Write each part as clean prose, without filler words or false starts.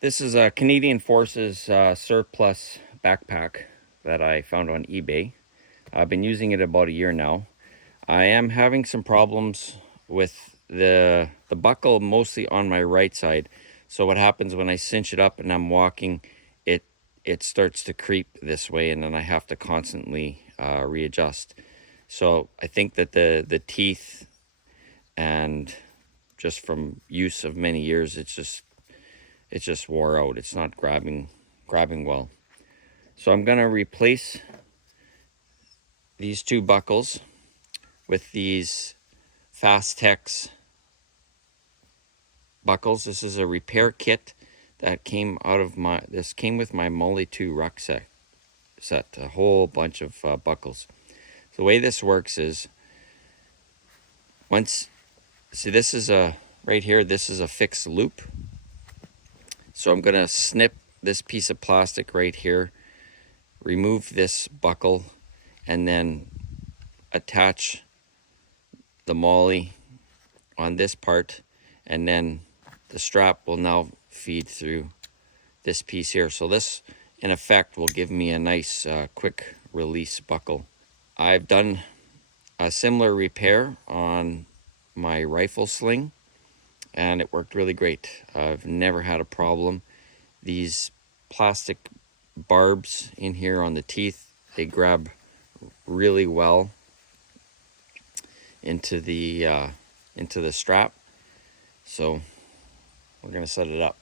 This is a Canadian Forces surplus backpack that I found on eBay. I've been using it about a year now. I am having some problems with the buckle, mostly on my right side. So what happens when I cinch it up and I'm walking, it starts to creep this way, and then I have to constantly readjust. So I think that the teeth, and just from use of many years, it's just wore out. It's not grabbing well. So I'm gonna replace these two buckles with these Fastex buckles. This is a repair kit that came out of this came with my Molly 2 rucksack set, a whole bunch of buckles. So the way this works is, this is right here, this is a fixed loop. So I'm gonna snip this piece of plastic right here, remove this buckle, and then attach the Molly on this part, and then the strap will now feed through this piece here. So this, in effect, will give me a nice quick release buckle. I've done a similar repair on my rifle sling, and it worked really great. I've never had a problem. These plastic barbs in here on the teeth, they grab really well into the strap. So we're gonna set it up.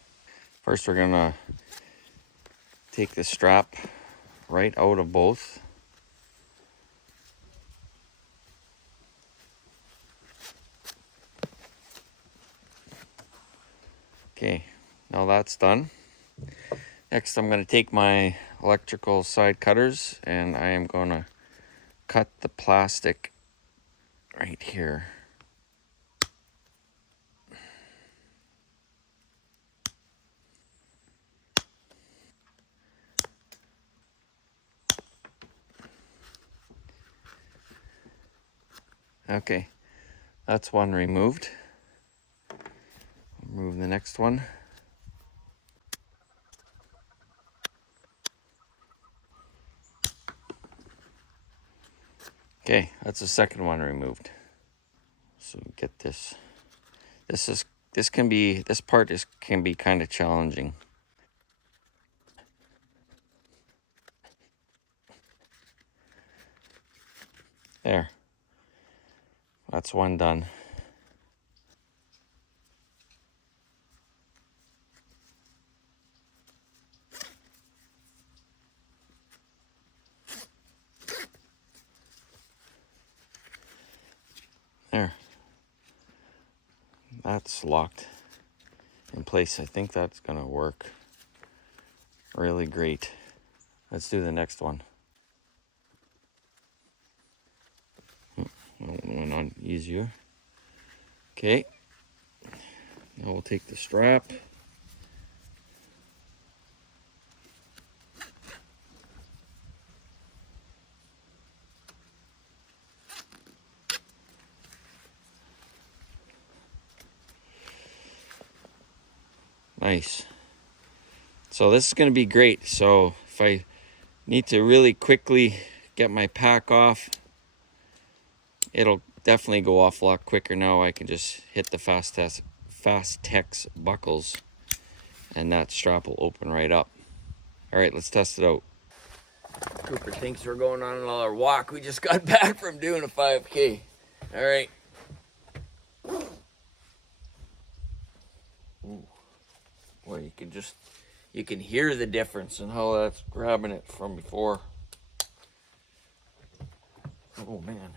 First, we're gonna take the strap right out of both. Okay, now that's done. Next, I'm going to take my electrical side cutters, and I am going to cut the plastic right here. Okay, that's one removed. Remove the next one. Okay, that's the second one removed. So get this. This part can be kind of challenging. There. That's one done. There. That's locked in place. I think that's gonna work really great. Let's do the next one. Went on easier. Okay. Now we'll take the strap. Nice. So this is going to be great. So if I need to really quickly get my pack off, it'll definitely go off a lot quicker now. I can just hit the Fastex buckles, and that strap will open right up. All right, let's test it out. Cooper thinks we're going on another walk. We just got back from doing a 5K. All right. Ooh. Boy, you can hear the difference in how that's grabbing it from before. Oh man.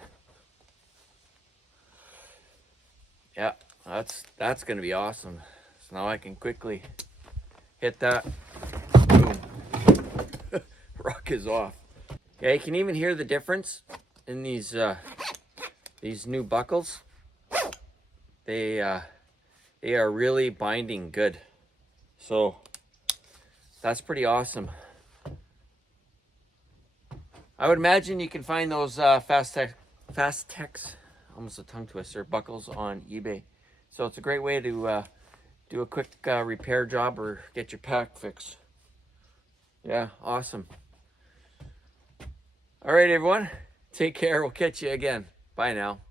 Yeah, that's gonna be awesome. So now I can quickly hit that. Boom. Rock is off. Yeah, you can even hear the difference in these new buckles. They are really binding good. So that's pretty awesome. I would imagine you can find those Fastex, almost a tongue twister, buckles on eBay. So it's a great way to do a quick repair job or get your pack fixed. Yeah, awesome. All right, everyone. Take care. We'll catch you again. Bye now.